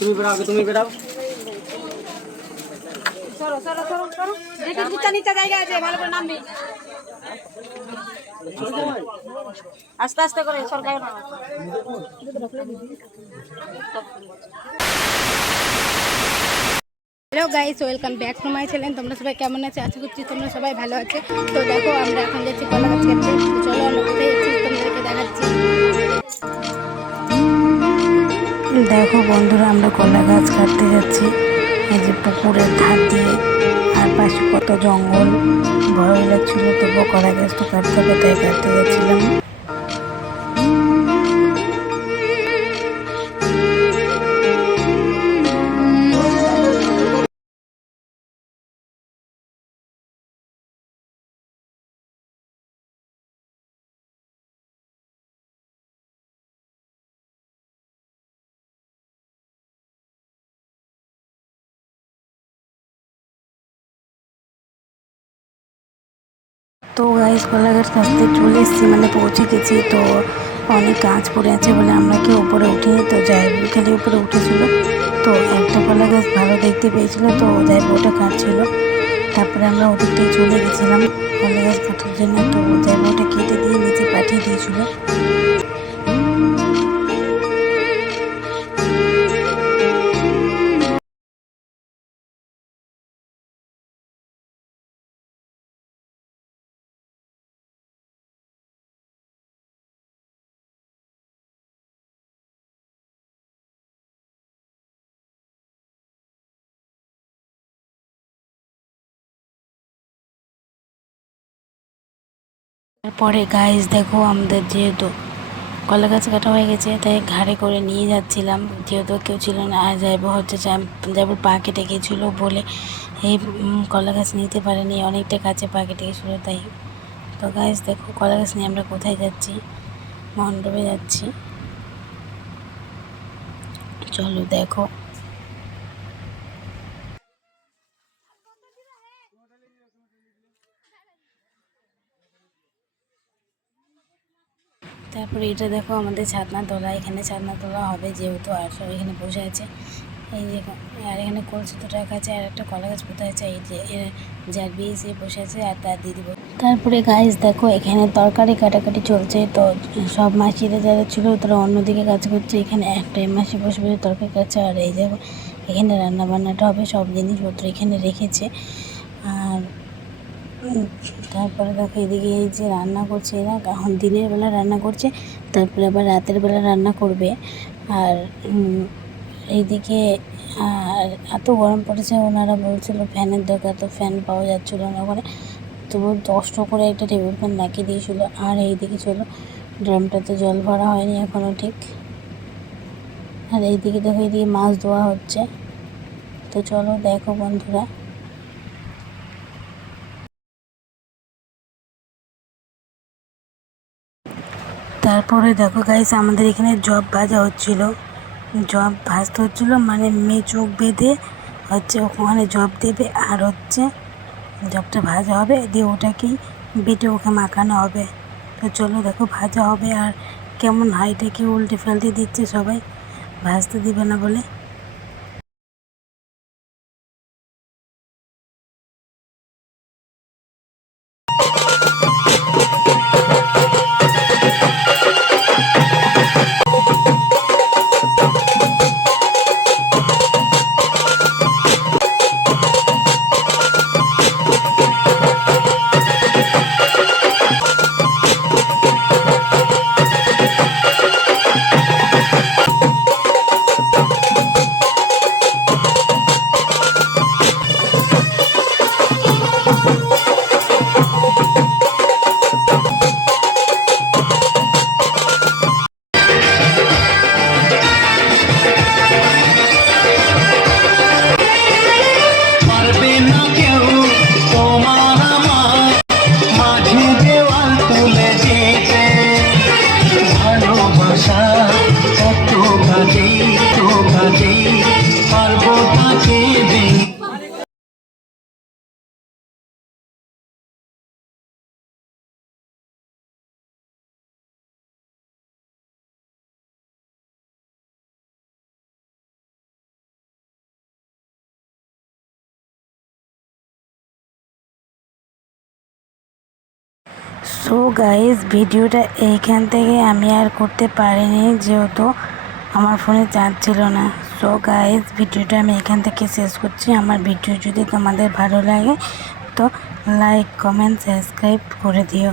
তুমি বেরাও তুমি বেরাও সরো সরো সরো সরো। দেখি নিচে নিচে জায়গা আছে ভালো করে নামবি আস্তে আস্তে করে সরকার hello guys welcome back to my channel তোমরা সবাই কেমন আছে? আশা করছি তোমরা সবাই ভালো আছে। তো দেখো আমরা এখন যাচ্ছি কলা গাছ চলো আমরা কোথায় যাচ্ছি? তোমাদেরকে দেখাচ্ছি। দেখো বন্ধুরা, আমরা কলা গাছ কাটতে যাচ্ছি। এই যে পুকুরের ধার দিয়ে, আর পাশে কত জঙ্গল। ভয় লাগছিল, তবুও কলা গাছ তো কাটতে হবে তাই কাটতে যাচ্ছিলাম। তো গাইস কলা গাছ কাটতে চলে এসেছি মানে পৌঁছে গেছি। তো অনেক গাছ পড়ে আছে বলে আমরা কি উপরে উঠিনি, তো যাই খালি উপরে উঠেছিল। তো একটা কলা গাছ ভালো দেখতে পেয়েছিল, তো ওটা কাটছিল। তারপরে আমরা ওদিকটাই চলে গেছিলাম। কলা গাছ কাটার জন্য তো ওটা কেটে দিয়ে নিচে পাঠিয়ে দিয়েছিল। তারপরে গাইস দেখো আমাদের যেহেতু কলা গাছ কাটা হয়ে গেছে, তাই ঘাড়ে করে নিয়ে যাচ্ছিলাম। যেহেতু কেউ ছিল না, আর যাইবো হচ্ছে যাব পা কেটে গেছিল বলে এই কলা গাছ নিতে পারেনি, অনেকটা কাছে পা কেটে গেছিল তাই। তো গাইস দেখো কলা গাছ নিয়ে আমরা কোথায় যাচ্ছি? মণ্ডপে যাচ্ছি। চলো দেখো। তারপরে এটা দেখো আমাদের ছাতনা তোলা এখানে ছাতনা তোলা হবে যেহেতু, আর সব এখানে বসে আছে। এই যে, আর এখানে কলসি তো রাখা আছে, আর একটা কলা গাছ পোতা আছে, এই যে যার বিয়ে বসে আছে, আর তার দিদি তারপরে গাছ দেখো, এখানে তরকারি কাটাকাটি চলছে, তো সব মাসিরা যারা ছিল, তারা অন্যদিকে কাজ করছে। এখানে একটা মাসি বসে বসে তরকারি কাটছে আর এই দেখো, এখানে রান্না বান্নাটা হবে, সব জিনিসপত্র এখানে রেখেছে। আর তারপরে দেখো এদিকে এই যে রান্না করছে এরা, এখন দিনের বেলা রান্না করছে, তারপরে আবার রাতের বেলা রান্না করবে। আর এইদিকে, আর এত গরম পড়েছে, ওনারা বলছিল ফ্যানের দরকার, তো ফ্যান পাওয়া যাচ্ছিল না ওখানে। তবু কষ্ট করে একটা টেবিল ফ্যান লাগিয়ে দিয়েছিলো, আর এইদিকে চলো ড্রামটাতে জল ভরা হয়নি এখনও ঠিক। আর এইদিকে দেখো, এইদিকে মাছ ধোয়া হচ্ছে। তো চলো দেখো বন্ধুরা। তারপরে দেখো গাইস আমাদের এখানে জব ভাজা হচ্ছিল। জব ভাজতে হচ্ছিল মানে মেয়ে চোখ বেঁধে হচ্ছে ওখানে জব দেবে আর হচ্ছে জবটা ভাজা হবে, দিয়ে ওটাকেই বেটে ওকে মাখানো হবে। তো চলো দেখো ভাজা হবে আর কেমন হাইটে কি উল্টে ফেলতে দিচ্ছে সবাই। ভাজতে দিবে না বলে। সো গাইজ ভিডিওটা এইখান থেকে আমি আর করতে পারিনি, যেহেতু আমার ফোনে চার্জ ছিল না। সো গাইজ ভিডিওটা আমি এখান থেকে শেষ করছি। আমার ভিডিও যদি তোমাদের ভালো লাগে, তো লাইক কমেন্ট সাবস্ক্রাইব করে দিও।